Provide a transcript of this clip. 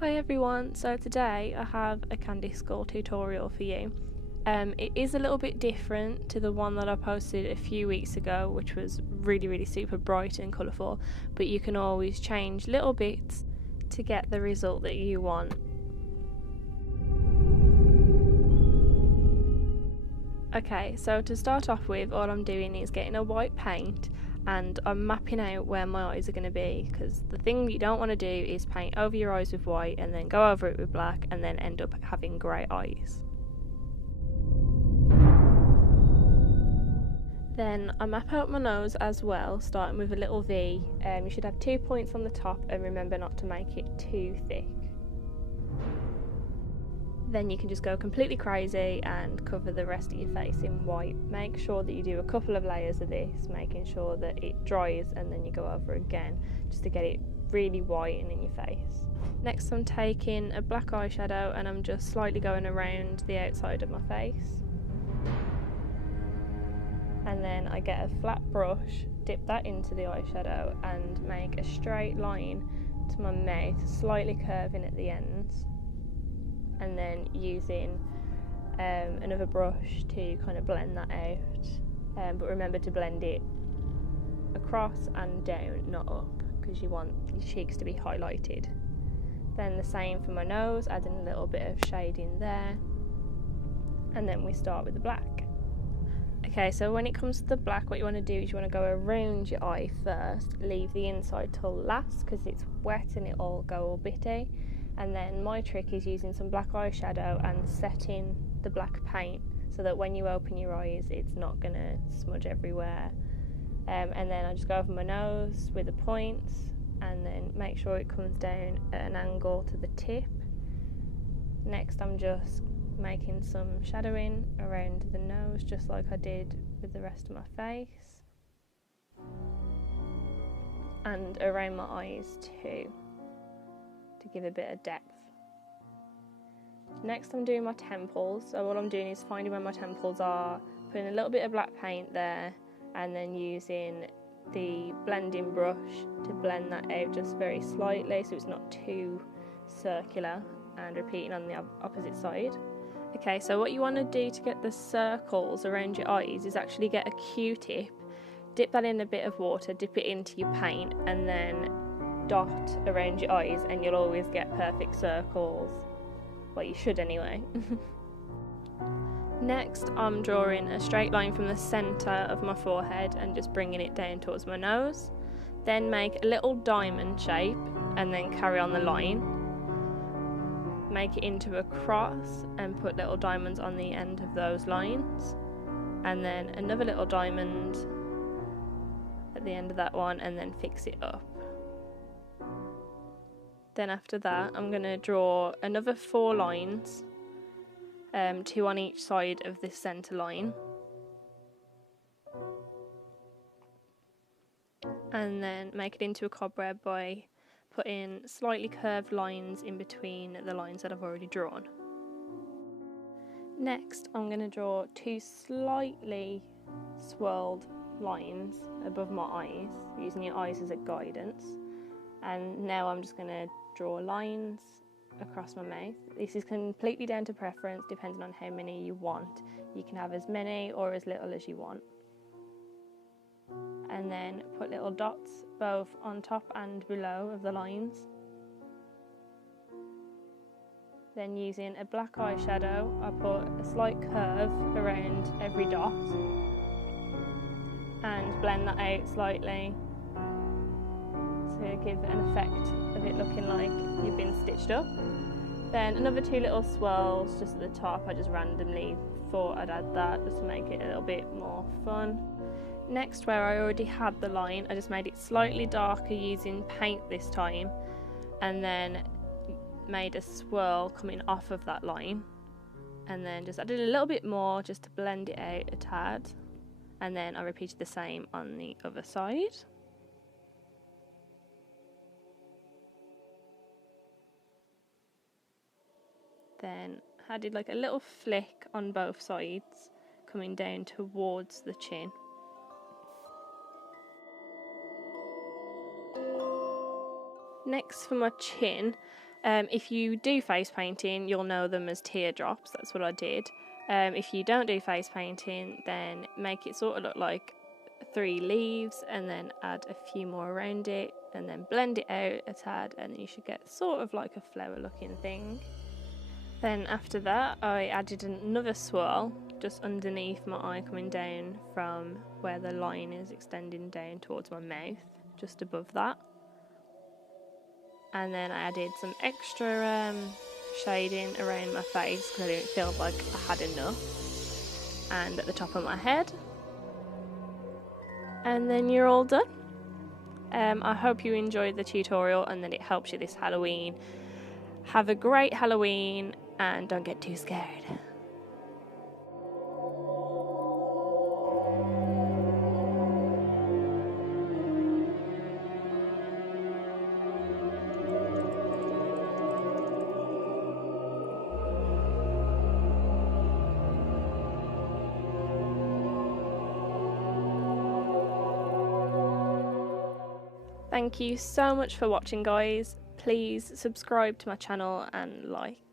Hi everyone, so today I have a Candy Skull tutorial for you. It is a little bit different to the one that I posted a few weeks ago, which was really super bright and colourful, but you can always change little bits to get the result that you want. Okay, so to start off with, all I'm doing is getting a white paint and I'm mapping out where my eyes are going to be, because the thing you don't want to do is paint over your eyes with white and then go over it with black and then end up having grey eyes. Then I map out my nose as well, starting with a little V. You should have 2 points on the top and remember not to make it too thick. Then you can just go completely crazy and cover the rest of your face in white. Make sure that you do a couple of layers of this, making sure that it dries and then you go over again just to get it really white and in your face. Next I'm taking a black eyeshadow and I'm just slightly going around the outside of my face. And then I get a flat brush, dip that into the eyeshadow and make a straight line to my mouth, slightly curving at the ends. And then using another brush to kind of blend that out, but remember to blend it across and down, not up, because you want your cheeks to be highlighted. Then the same for my nose, adding a little bit of shading there, and then we start with the black. Okay, so when it comes to the black, what you want to do is you want to go around your eye first, leave the inside till last because it's wet and it'll go all bitty. And then my trick is using some black eyeshadow and setting the black paint so that when you open your eyes it's not going to smudge everywhere. And then I just go over my nose with the points and then make sure it comes down at an angle to the tip. Next I'm just making some shadowing around the nose just like I did with the rest of my face. And around my eyes too, to give a bit of depth. Next I'm doing my temples, so what I'm doing is finding where my temples are, putting a little bit of black paint there and then using the blending brush to blend that out just very slightly so it's not too circular, and repeating on the opposite side. Okay, so what you want to do to get the circles around your eyes is actually get a Q-tip, dip that in a bit of water, dip it into your paint and then dot around your eyes and you'll always get perfect circles. Well, you should anyway. Next I'm drawing a straight line from the centre of my forehead and just bringing it down towards my nose. Then make a little diamond shape and then carry on the line. Make it into a cross and put little diamonds on the end of those lines. And then another little diamond at the end of that one and then fix it up. Then after that I'm going to draw another 4 lines, 2 on each side of this centre line, and then make it into a cobweb by putting slightly curved lines in between the lines that I've already drawn. Next I'm going to draw 2 slightly swirled lines above my eyes, using your eyes as a guidance. And now I'm just going to draw lines across my mouth. This is completely down to preference, depending on how many you want. You can have as many or as little as you want. And then put little dots both on top and below of the lines. Then using a black eyeshadow, I put a slight curve around every dot and blend that out slightly to give an effect of it looking like you've been stitched up. Then another 2 little swirls just at the top. I just randomly thought I'd add that just to make it a little bit more fun. Next, where I already had the line, I just made it slightly darker using paint this time, and then made a swirl coming off of that line, and then just added a little bit more just to blend it out a tad, and then I repeated the same on the other side. Then I did like a little flick on both sides coming down towards the chin. Next for my chin, If you do face painting, you'll know them as teardrops. That's what I did. If you don't do face painting, then make it sort of look like 3 leaves and then add a few more around it and then blend it out a tad, and you should get sort of like a flower looking thing. Then after that I added another swirl just underneath my eye, coming down from where the line is extending down towards my mouth, just above that. And then I added some extra shading around my face because I didn't feel like I had enough, and at the top of my head. And then you're all done. I hope you enjoyed the tutorial and that it helps you this Halloween. Have a great Halloween and don't get too scared. Thank you so much for watching, guys. Please subscribe to my channel and like.